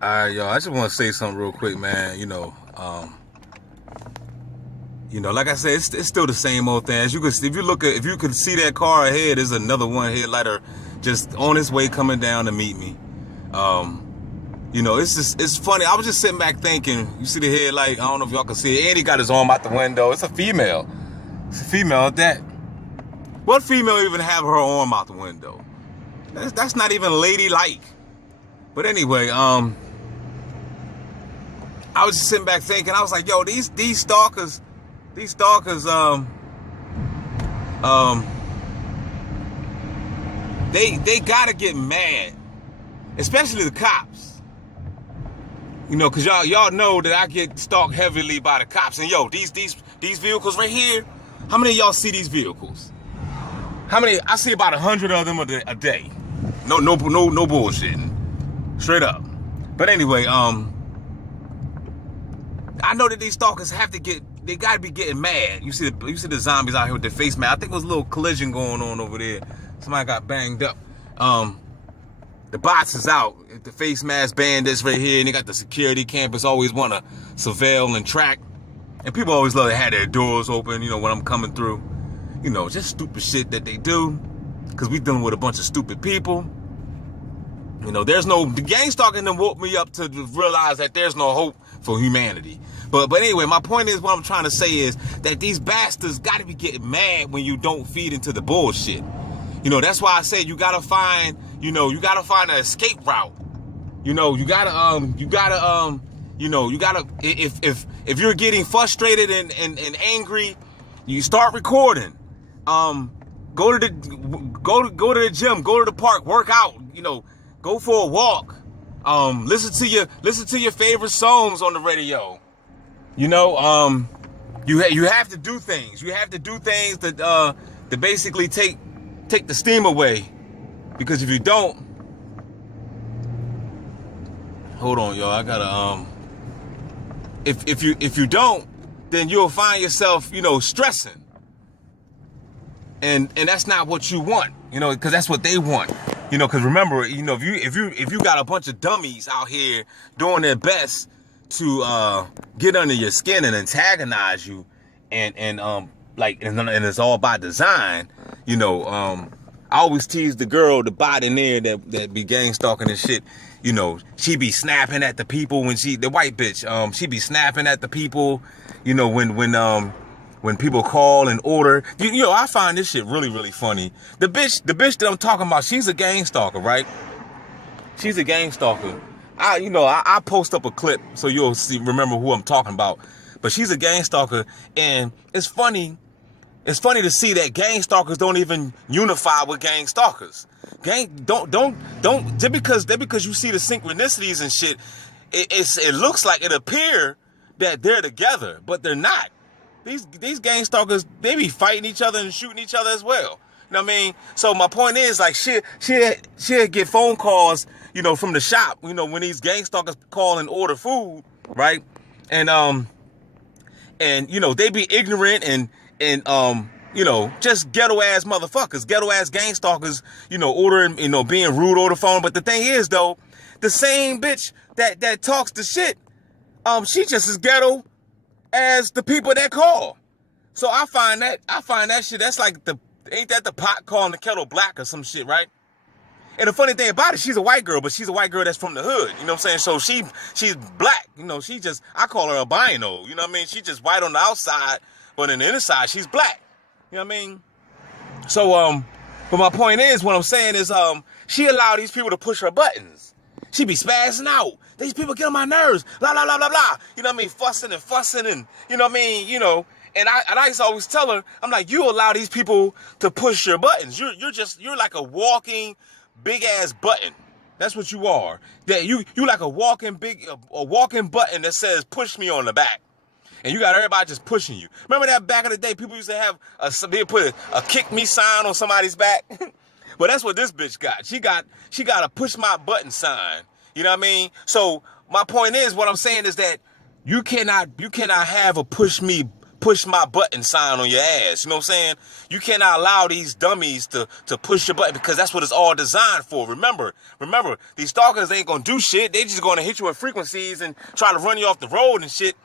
Yo, I just want to say something real quick, man. Like I said, it's still the same old thing. As you could, if you could see that car ahead, there's another one headlighter just on its way coming down to meet me. It's funny. I was just sitting back thinking. You see the headlight? I don't know if y'all can see it. And he got his arm out the window. It's a female. It's a female at that. What female even have her arm out the window? That's not even ladylike. But anyway, I was just sitting back thinking. I was like, yo, these stalkers, they gotta get mad, especially the cops. Cause y'all know that I get stalked heavily by the cops. And yo, these vehicles right here. How many of y'all see these vehicles? How many? I see about 100 of them a day. No bullshitting. Straight up. But anyway, I know that these stalkers they gotta be getting mad. You see the zombies out here with their face mask. I think there was a little collision going on over there. Somebody got banged up. The bots is out. The face mask bandits right here, and they got the security campus always want to surveil and track. And people always love to have their doors open, when I'm coming through. Just stupid shit that they do. Because we dealing with a bunch of stupid people. The gang stalking them woke me up to realize that there's no hope for humanity. But anyway, my point is, what I'm trying to say is that these bastards got to be getting mad when you don't feed into the bullshit. That's why I say you gotta find an escape route. If you're getting frustrated and angry, you start recording. Go to the gym, go to the park, work out, go for a walk. Listen to your favorite songs on the radio. You have to do things. You have to do things that basically take the steam away. Because if you don't, hold on, y'all. I gotta if you don't, then you'll find yourself, stressing. And that's not what you want, because that's what they want. Because remember, if you got a bunch of dummies out here doing their best to get under your skin and antagonize you, and it's all by design. I always tease the girl, the bot in there that be gang stalking and shit. She be snapping at the people the white bitch. She be snapping at the people. When people call and order. I find this shit really, really funny. The bitch that I'm talking about, she's a gang stalker, right? She's a gang stalker. I post up a clip so you'll remember who I'm talking about. But she's a gang stalker, and it's funny. It's funny to see that gang stalkers don't even unify with gang stalkers. Just because you see the synchronicities and shit, it looks like it appear that they're together, but they're not. These gang stalkers, they be fighting each other and shooting each other as well. You know what I mean? So my point is, like, she'll get phone calls, from the shop, when these gang stalkers call and order food, right? And they be ignorant and just ghetto ass motherfuckers, ghetto ass gang stalkers, ordering, being rude over the phone. But the thing is, though, the same bitch that talks the shit, she just as ghetto as the people that call. So I find that shit, that's like ain't that the pot calling the kettle black or some shit, right? And the funny thing about it, she's a white girl, but she's a white girl that's from the hood. You know what I'm saying? So she's black. I call her albino. You know what I mean? She just white on the outside, but in the inside, she's black. You know what I mean? So, but my point is, what I'm saying is, she allowed these people to push her buttons. She be spazzing out. These people get on my nerves. Blah, blah, blah, blah, blah. You know what I mean? Fussing and, you know what I mean? And I used to always tell her, I'm like, you allow these people to push your buttons. You're like a walking big ass button. That's what you are. That you like a walking button that says push me on the back. And you got everybody just pushing you. Remember that back in the day, people used to have they put a kick me sign on somebody's back? But that's what this bitch got. She got a push my button sign. You know what I mean? So my point is, what I'm saying is that you cannot have a push me push my button sign on your ass. You know what I'm saying? You cannot allow these dummies to push your button, because that's what it's all designed for. Remember, these stalkers ain't gonna do shit. They just gonna hit you with frequencies and try to run you off the road and shit.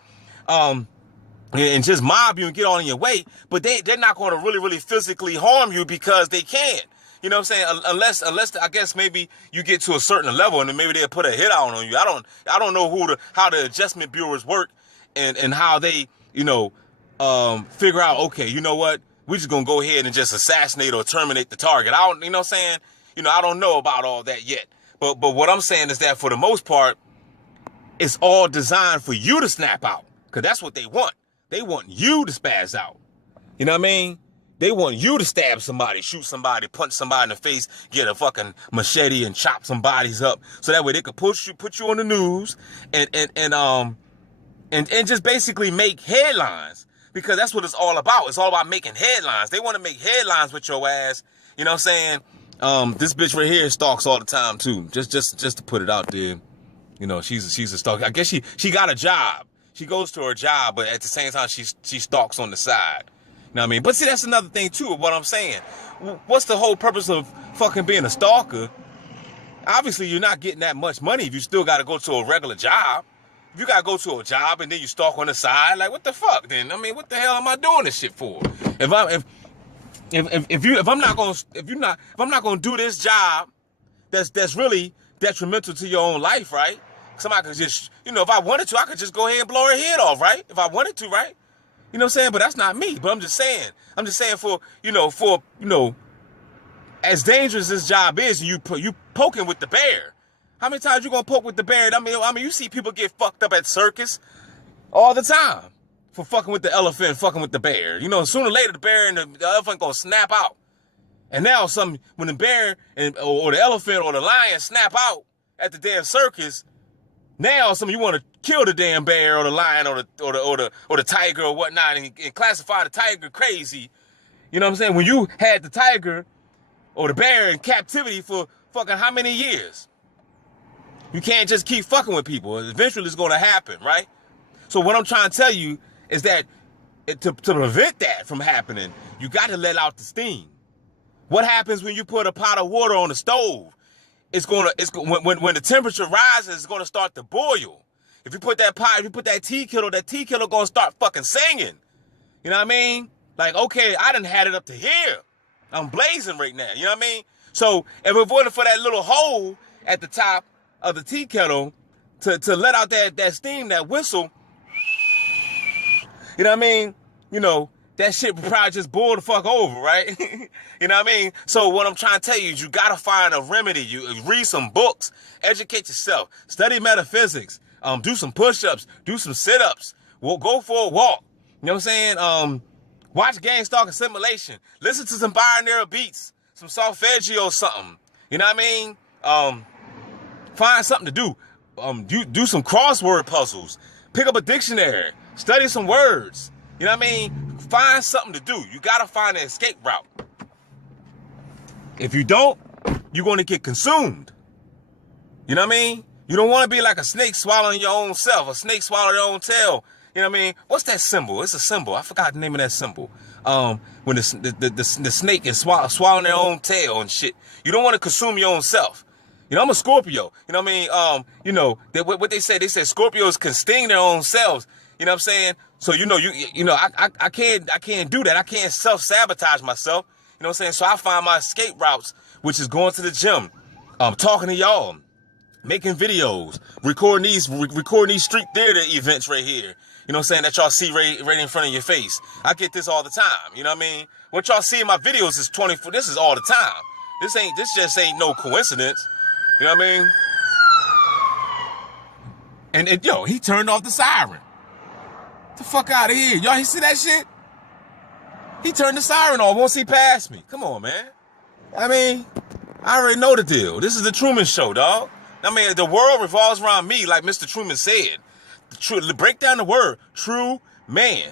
And just mob you and get on in your way. But they're not gonna really physically harm you, because they can't. You know what I'm saying? Unless I guess maybe you get to a certain level and then maybe they'll put a hit out on you. I don't know how the adjustment bureaus work and how they, figure out, okay, you know what? We're just gonna go ahead and just assassinate or terminate the target. I don't know about all that yet. But what I'm saying is that for the most part, it's all designed for you to snap out. Cause that's what they want. They want you to spaz out. You know what I mean? They want you to stab somebody, shoot somebody, punch somebody in the face, get a fucking machete and chop some bodies up, so that way they could put you on the news and just basically make headlines, because that's what it's all about. It's all about making headlines. They want to make headlines with your ass. You know what I'm saying? This bitch right here stalks all the time too. Just to put it out there. She's a stalker. I guess she got a job. She goes to her job, but at the same time she stalks on the side. You know what I mean? But see, that's another thing too of what I'm saying. What's the whole purpose of fucking being a stalker? Obviously, you're not getting that much money if you still got to go to a regular job. If you got to go to a job and then you stalk on the side, like, what the fuck then? I mean, what the hell am I doing this shit for? If I'm not gonna do this job that's really detrimental to your own life, right? Somebody could just, if I wanted to, I could just go ahead and blow her head off, right? If I wanted to, right? You know what I'm saying? But that's not me. But I'm just saying for as dangerous as this job is, you poking with the bear. How many times you gonna poke with the bear? I mean, you see people get fucked up at circus all the time for fucking with the elephant, fucking with the bear. Sooner or later the bear and the elephant gonna snap out. And now when the bear or the elephant or the lion snap out at the damn circus, now you want to kill the damn bear or the lion or the tiger or whatnot and classify the tiger crazy. You know what I'm saying? When you had the tiger or the bear in captivity for fucking how many years? You can't just keep fucking with people. Eventually it's going to happen, right? So what I'm trying to tell you is that to prevent that from happening, you got to let out the steam. What happens when you put a pot of water on the stove? When the temperature rises, it's gonna start to boil. If you put that tea kettle gonna start fucking singing. You know what I mean? Like, okay, I done had it up to here. I'm blazing right now. You know what I mean? So if it wasn't for that little hole at the top of the tea kettle to let out that steam, that whistle, you know what I mean? That shit would probably just boil the fuck over, right? You know what I mean? So what I'm trying to tell you is you gotta find a remedy. You read some books, educate yourself, study metaphysics, do some push-ups, do some sit-ups, go for a walk. You know what I'm saying? Watch GangStalking Simulation, listen to some binaural beats, some solfeggio or something. You know what I mean? Find something to do. Do some crossword puzzles, pick up a dictionary, study some words. You know what I mean? Find something to do. You gotta find an escape route. If you don't, you're gonna get consumed. You know what I mean? You don't want to be like a snake swallowing your own self, a snake swallowing your own tail. You know what I mean? What's that symbol? It's a symbol. I forgot the name of that symbol. When the snake is swallowing their own tail and shit. You don't want to consume your own self. I'm a Scorpio. You know what I mean? What they say Scorpios can sting their own selves. You know what I'm saying? So I can't do that. I can't self-sabotage myself. You know what I'm saying? So I find my escape routes, which is going to the gym, talking to y'all, making videos, recording these street theater events right here. You know what I'm saying? That y'all see right in front of your face. I get this all the time. You know what I mean? What y'all see in my videos is 24. This is all the time. This just ain't no coincidence. You know what I mean? And he turned off the siren. Get the fuck out of here. Y'all, he see that shit? He turned the siren off once he passed me. Come on, man. I mean, I already know the deal. This is the Truman Show, dog. I mean, the world revolves around me, like Mr. Truman said. Break down the word, true man.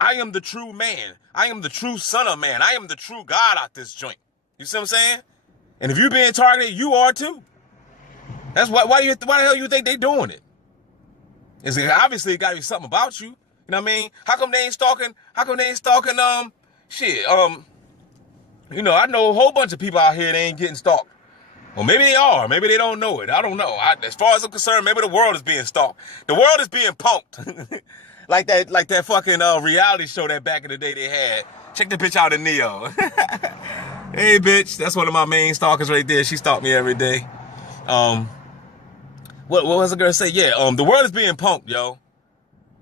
I am the true man. I am the true son of man. I am the true God out this joint. You see what I'm saying? And if you're being targeted, you are too. That's why the hell you think they doing it? It's obviously it got to be something about you. You know what I mean? How come they ain't stalking? Shit. You know, I know a whole bunch of people out here that ain't getting stalked. Well, maybe they are. Maybe they don't know it. I don't know. As far as I'm concerned, maybe the world is being stalked. The world is being punked. like that fucking reality show that back in the day they had. Check the bitch out in Neo. Hey, bitch. That's one of my main stalkers right there. She stalked me every day. What was I gonna say? Yeah, the world is being punked, yo.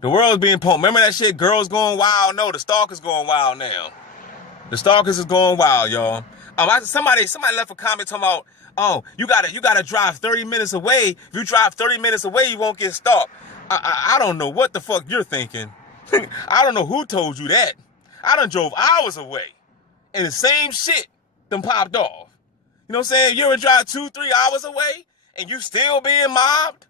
The world is being punked. Remember that shit, girls going wild? No, the stalkers going wild now. The stalkers is going wild, y'all. Somebody left a comment talking about, oh, you gotta drive 30 minutes away. If you drive 30 minutes away, you won't get stalked. I don't know what the fuck you're thinking. I don't know who told you that. I done drove hours away, and the same shit done popped off. You know what I'm saying? You ever drive 2-3 hours away, and you still being mobbed?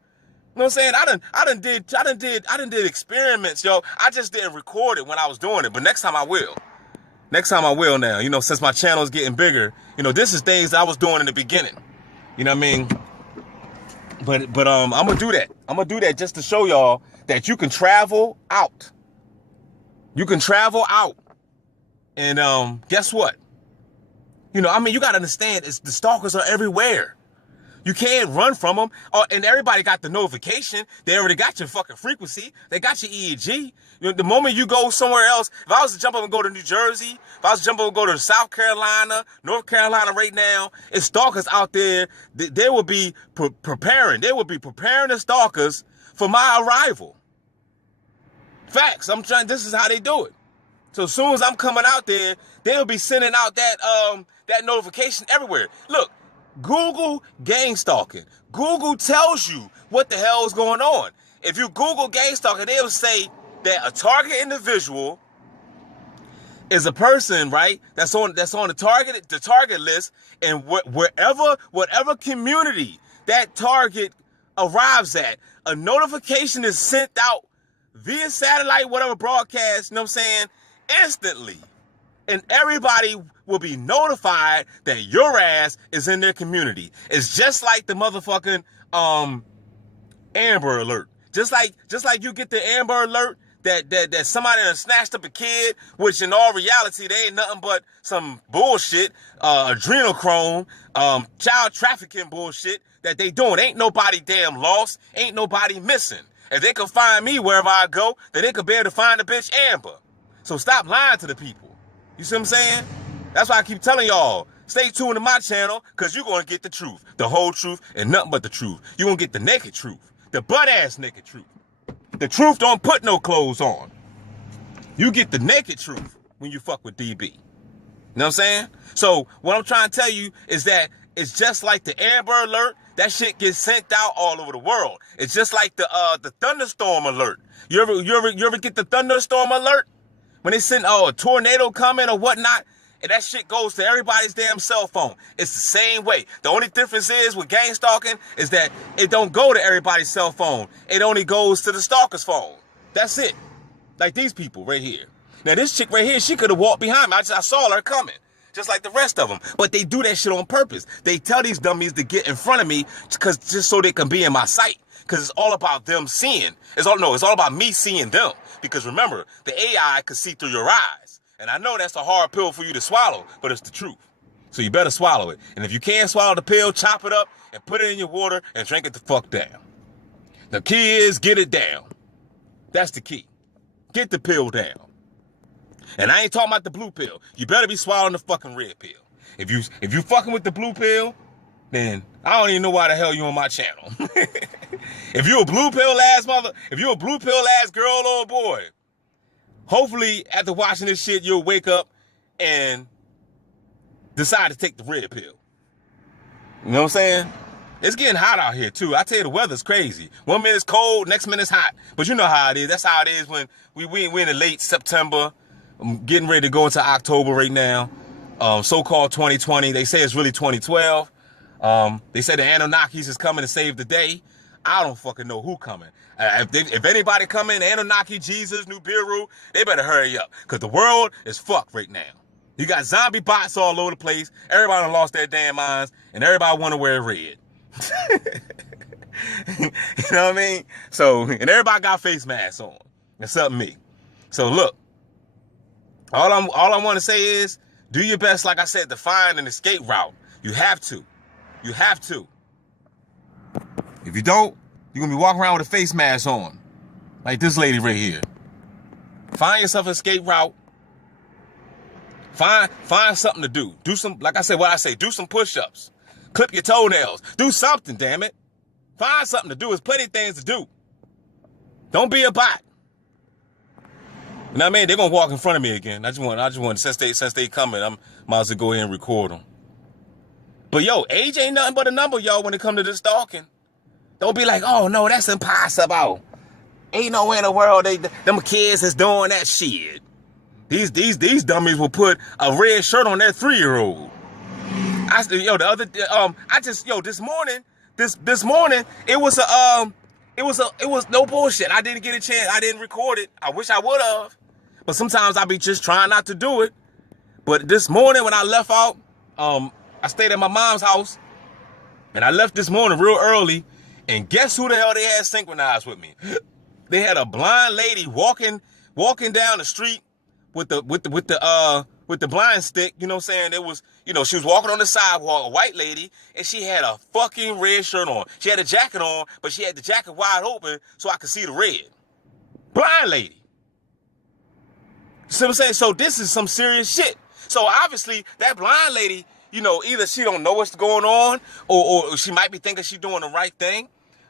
You know what I'm saying? I done did experiments, yo. I just didn't record it when I was doing it, but next time I will. Next time I will now. You know, since my channel is getting bigger, you know, this is things I was doing in the beginning. You know what I mean? But I'm gonna do that. I'm gonna do that just to show y'all that you can travel out. You can travel out. And guess what? You know, I mean, you gotta understand, the stalkers are everywhere. You can't run from them. Oh, and everybody got the notification. They already got your fucking frequency. They got your EEG. You know, the moment you go somewhere else, if I was to jump up and go to New Jersey, if I was to jump up and go to South Carolina, North Carolina right now, it's stalkers out there. They will be preparing. They will be preparing the stalkers for my arrival. Facts. This is how they do it. So as soon as I'm coming out there, they'll be sending out that notification everywhere. Look. Google gang stalking. Google tells you what the hell is going on. If you Google gang stalking, they'll say that a target individual is a person, right? That's on the target list, and whatever community that target arrives at, a notification is sent out via satellite, whatever broadcast. You know what I'm saying? Instantly. And everybody will be notified that your ass is in their community. It's just like the motherfucking Amber Alert. Just like you get the Amber Alert that somebody done snatched up a kid, which in all reality they ain't nothing but some bullshit, adrenochrome, child trafficking bullshit that they doing. Ain't nobody damn lost. Ain't nobody missing. If they can find me wherever I go, then they could be able to find the bitch Amber. So stop lying to the people. You see what I'm saying? That's why I keep telling y'all, stay tuned to my channel, because you're going to get the truth, the whole truth, and nothing but the truth. You're going to get the naked truth, the butt-ass naked truth. The truth don't put no clothes on. You get the naked truth when you fuck with DB. You know what I'm saying? So what I'm trying to tell you is that it's just like the Amber Alert. That shit gets sent out all over the world. It's just like the thunderstorm alert. You ever get the thunderstorm alert? When they send, a tornado coming or whatnot, and that shit goes to everybody's damn cell phone. It's the same way. The only difference is with gang stalking is that it don't go to everybody's cell phone. It only goes to the stalker's phone. That's it. Like these people right here. Now this chick right here, she could have walked behind me. I saw her coming, just like the rest of them. But they do that shit on purpose. They tell these dummies to get in front of me just so they can be in my sight. Because it's all about them seeing. It's all about me seeing them. Because remember, the AI could see through your eyes. And I know that's a hard pill for you to swallow, but it's the truth. So you better swallow it. And if you can't swallow the pill, chop it up and put it in your water and drink it the fuck down. The key is get it down. That's the key. Get the pill down. And I ain't talking about the blue pill. You better be swallowing the fucking red pill. If you fucking with the blue pill, then I don't even know why the hell you on my channel. If you a blue pill ass girl or boy, hopefully after watching this shit, you'll wake up and decide to take the red pill. You know what I'm saying? It's getting hot out here too. I tell you, the weather's crazy. 1 minute it's cold, next minute it's hot. But you know how it is. That's how it is when we in the late September. I'm getting ready to go into October right now. So-called 2020. They say it's really 2012. They say the Anunnakis is coming to save the day. I don't fucking know who coming. If anybody coming, Anunnaki, Jesus, Nibiru, they better hurry up. Because the world is fucked right now. You got zombie bots all over the place. Everybody done lost their damn minds. And everybody want to wear red. You know what I mean? So, and everybody got face masks on. Except me. So look, all I want to say is, do your best, like I said, to find an escape route. You have to. You have to. If you don't, you're going to be walking around with a face mask on. Like this lady right here. Find yourself an escape route. Find something to do. Do some, like I said, do some push-ups. Clip your toenails. Do something, damn it. Find something to do. There's plenty of things to do. Don't be a bot. You know what I mean? They're going to walk in front of me again. I just want, since they coming, I might as well go ahead and record them. But yo, age ain't nothing but a number, yo, when it comes to this stalking. Don't be like, oh no, that's impossible. Ain't nowhere in the world them kids is doing that shit. These dummies will put a red shirt on their 3-year-old. This morning, it was no bullshit. I didn't get a chance. I didn't record it. I wish I would have. But sometimes I be just trying not to do it. But this morning when I left out, I stayed at my mom's house. And I left this morning real early. And guess who the hell they had synchronized with me? They had a blind lady walking down the street with the blind stick. You know what I'm saying? It was, she was walking on the sidewalk, a white lady, and she had a fucking red shirt on. She had a jacket on, but she had the jacket wide open so I could see the red. Blind lady. See what I'm saying? So this is some serious shit. So obviously that blind lady, either she don't know what's going on, or she might be thinking she's doing the right thing,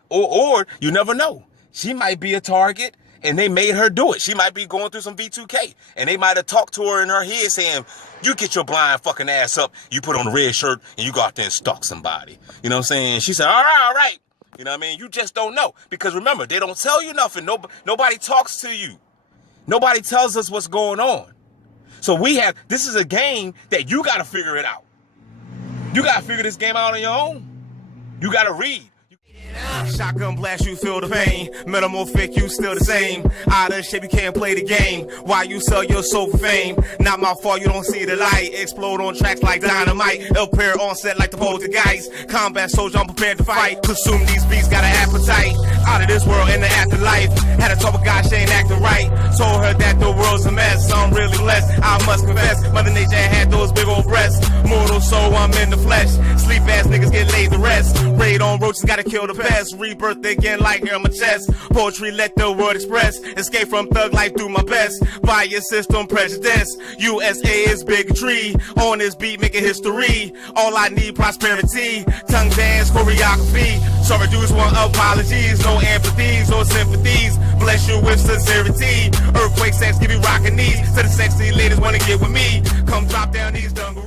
or you never know. She might be a target, and they made her do it. She might be going through some V2K, and they might have talked to her in her head saying, you get your blind fucking ass up, you put on a red shirt, and you go out there and stalk somebody. You know what I'm saying? She said, all right. You know what I mean? You just don't know. Because remember, they don't tell you nothing. Nobody talks to you. Nobody tells us what's going on. So this is a game that you got to figure it out. You got to figure this game out on your own. You got to read. Shotgun blast, you feel the pain. Minimal fake, you still the same. Out of shape, you can't play the game. Why you sell your soul for fame? Not my fault, you don't see the light. Explode on tracks like dynamite. Appear on set like the poltergeist. Combat soldier, I'm prepared to fight. Consume these beats, got an appetite. Out of this world in the afterlife. Had a talk with God, she ain't acting right. Told her that the world's a mess. I'm really blessed, I must confess. Mother Nature had those big old breasts. Mortal soul, I'm in the flesh. Sleep ass niggas get laid to rest. Raid on roaches, gotta kill the pest. Rebirth again like hair on my chest. Poetry let the word express. Escape from thug life, do my best. Bias system prejudice. USA is bigotry. On this beat making history. All I need prosperity. Tongue dance choreography. Sorry dudes want apologies. No empathies or sympathies. Bless you with sincerity. Earthquake sex give you rockin' knees. To the sexy ladies wanna get with me. Come drop down these dungarees.